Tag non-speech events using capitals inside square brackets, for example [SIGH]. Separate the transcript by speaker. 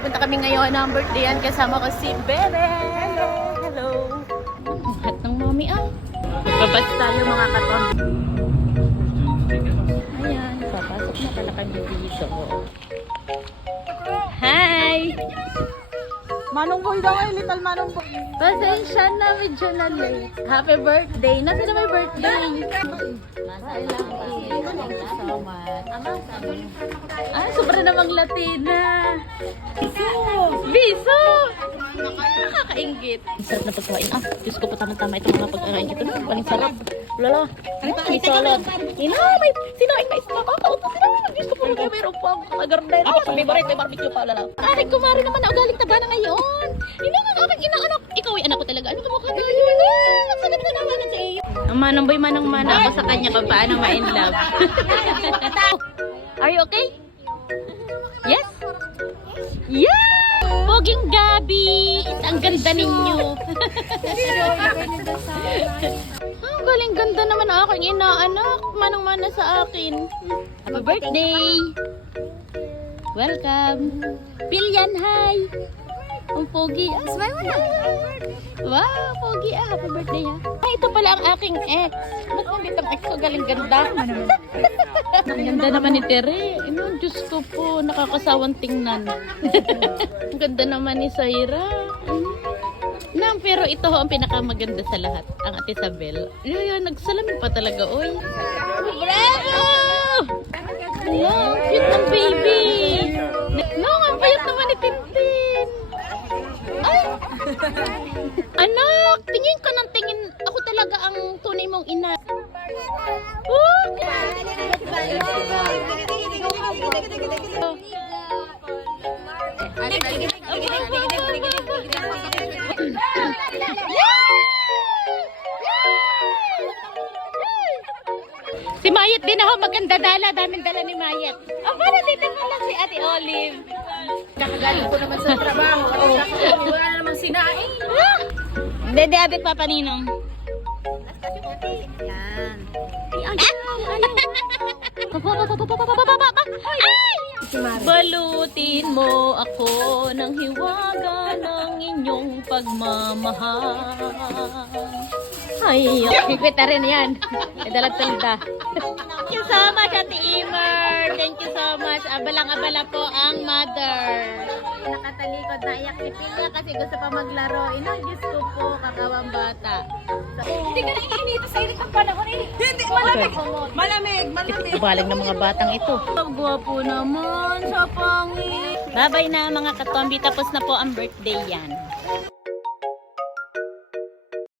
Speaker 1: pupunta kami ngayon ng birthday yan kasama ko si Bebe. Hello. Hello. Ang hat ng mommy ah. Babas tayo mga katon. Ayan, papasok na pala kami dito. Hi!
Speaker 2: Manong boy daw eh, little manong boy.
Speaker 1: Pasensya na, medyo na late. Happy birthday! Nasa na may birthday? Masaya lang Thank you so much. Ah, sobra namang Latina. Biso! Biso! Nakakaingit. Ang sarap na pagkain. Ah, Diyos ko po tama-tama itong mga pagkain ito. Paling sarap. Lala. May salad. Ina, may sinain pa isla. Kakaupo sila. Diyos ko po kaya mayroon pa ang kagarden. Ako sa favorite, may barbecue pa. Lala. Aray, kumari naman na ugaling taba na ngayon. Manong boy manong mana ako sa kanya kung paano ma-in love. [LAUGHS] Are you okay? Yes? Yeah! Poging Gabi! Ang ganda ninyo. Ang [LAUGHS] galing ganda naman aking inaanak. Manang-mana sa akin. Happy birthday! Welcome! Pilyan, hi! Ang pogi. Ah, smile mo na. Wow, pogi ah. Happy birthday ha. Ay, ito pala ang aking ex. Ba't nandito ang ex ko? Galing ganda. ang ganda naman ni Tere. Ano, Diyos ko po, nakakasawang tingnan. [LAUGHS] ang ganda naman ni Saira. Nang, pero ito ho ang pinakamaganda sa lahat, ang Ate Isabel. Yun, yun, nagsalamin pa talaga, oy. Bravo! Hello, cute ng baby. No, ang payat naman ni Tintin. [LAUGHS] Anak, tingin ka ng tingin. Ako talaga ang tunay mong ina. Oh! Si Mayet din ako, maganda dala, daming dala ni Mayet. Oh, para dito pala si Ate Olive.
Speaker 2: Kakagaling ko naman sa trabaho. Wala namang sinain.
Speaker 1: Dede, abit pa paninong.
Speaker 2: Yan.
Speaker 1: Balutin mo ako ng hiwaga ng inyong pagmamahal. Ay, kikwita rin yan. Idalat-talda. Thank you so much, Ate Imer. Thank you so much. Abalang-abala po ang mother. Nakatalikod na iyak si Pilya kasi gusto pa maglaro. Ina, Diyos ko po, kakawang bata.
Speaker 2: Hindi ka na iinita sa init ang panahon eh. Hindi, malamig. Malamig, malamig.
Speaker 1: Baling ng mga batang ito. Ang gwapo naman sa pangit. Babay na mga katombi. Tapos na po ang birthday yan.